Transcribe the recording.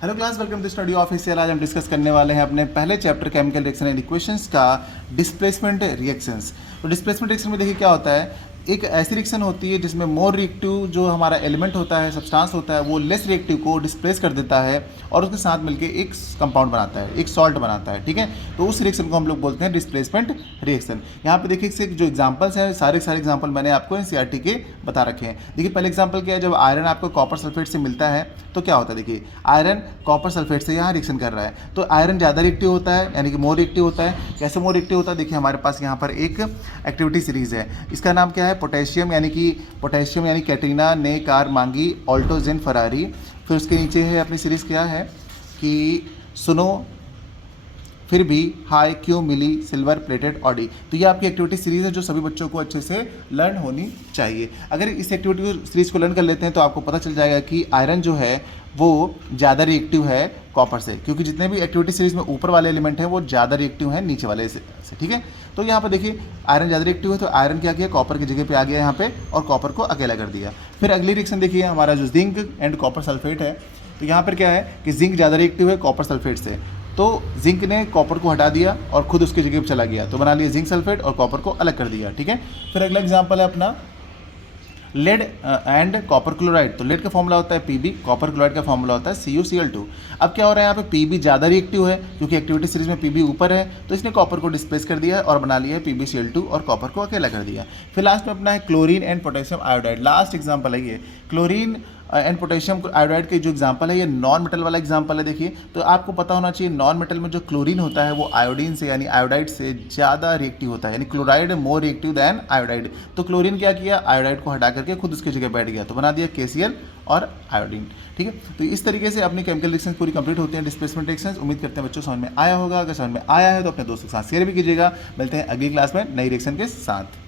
Hello class, welcome to study official. आज हम discuss करने वाले हैं अपने पहले chapter chemical reaction and equations का डिस्प्लेसमेंट रिएक्शंस। तो डिस्प्लेसमेंट रिएक्शन में देखिए क्या होता है, एक ऐसी रिएक्शन होती है जिसमें मोर रिएक्टिव जो हमारा एलिमेंट होता है, सब्सटेंस होता है, वो लेस रिएक्टिव को डिस्प्लेस कर देता है और उसके साथ मिलकर एक कंपाउंड बनाता है, एक सॉल्ट बनाता है। ठीक है, तो उस रिएक्शन को हम लोग बोलते हैं डिस्प्लेसमेंट रिएक्शन। यहाँ पे देखिए इसके जो एग्जांपल्स हैं, सारे एग्जांपल मैंने आपको एनसीईआरटी के बता रखे हैं। देखिए पहले एग्जांपल क्या है, जब आयरन आपको कॉपर सल्फेट से मिलता है तो क्या होता है, देखिए आयरन कॉपर सल्फेट से यहाँ रिएक्शन कर रहा है तो आयरन ज़्यादा रिएक्टिव होता है, यानी कि मोर रिएक्टिव होता है। कैसे मोर रिएक्टिव होता है, देखिए हमारे पास यहाँ पर एक एक्टिविटी सीरीज है, इसका नाम क्या है, पोटेशियम यानी कैटरीना ने कार मांगी ऑल्टोजेन फरारी। फिर उसके नीचे है अपनी सीरीज क्या है कि सुनो फिर भी हाई क्यों मिली सिल्वर प्लेटेड ऑडी। तो ये आपकी एक्टिविटी सीरीज है जो सभी बच्चों को अच्छे से लर्न होनी चाहिए। अगर इस एक्टिविटी सीरीज को लर्न कर लेते हैं तो आपको पता चल जाएगा कि आयरन जो है वो ज़्यादा रिएक्टिव है कॉपर से, क्योंकि जितने भी एक्टिविटी सीरीज में ऊपर वाले एलिमेंट हैं वो ज़्यादा रिएक्टिव हैं नीचे वाले से। ठीक है, तो यहाँ पर देखिए आयरन ज़्यादा रिएक्टिव है तो आयरन क्या किया, कॉपर की जगह पे आ गया यहाँ पे और कॉपर को अकेला कर दिया। फिर अगली रिएक्शन देखिए हमारा जो जिंक एंड कॉपर सल्फेट है, तो यहाँ पर क्या है कि जिंक ज़्यादा रिएक्टिव है कॉपर सल्फेट से, तो जिंक ने कॉपर को हटा दिया और खुद उसकी जगह पर चला गया, तो बना लिया जिंक सल्फेट और कॉपर को अलग कर दिया। ठीक है, फिर अगला एग्जांपल है अपना लेड एंड कॉपर क्लोराइड। तो लेड का फॉर्मूला होता है Pb, कॉपर क्लोराइड का फॉर्मूला होता है CuCl2। अब क्या हो रहा है यहाँ पे, Pb ज़्यादा रिएक्टिव है क्योंकि एक्टिविटी सीरीज में Pb ऊपर है तो इसने कॉपर को डिस्प्लेस कर दिया है और बना लिया है PbCl2 और कॉपर को अकेला कर दिया। फिर लास्ट में अपना है chlorine and potassium iodide. Last example है ये क्लोरीन एंड पोटेशियम आयोडाइड के जो एग्जांपल है ये नॉन मेटल वाला एग्जांपल है। देखिए तो आपको पता होना चाहिए नॉन मेटल में जो क्लोरीन होता है वो आयोडीन से यानी आयोडाइड से ज़्यादा रिएक्टिव होता है, यानी chloride more reactive than iodide. तो क्लोरीन क्या किया, आयोडाइड को हटा करके खुद उसकी जगह बैठ गया तो बना दिया KCl और आयोडीन। ठीक है, तो इस तरीके से अपनी केमिकल रिएक्शंस पूरी कंप्लीट होते हैं, डिस्प्लेसमेंट रिएक्शंस। उम्मीद करते हैं बच्चों समझ में आया होगा। अगर समझ में आया है तो अपने दोस्तों के साथ शेयर भी कीजिएगा। मिलते हैं अगली क्लास में नई रिएक्शन के साथ।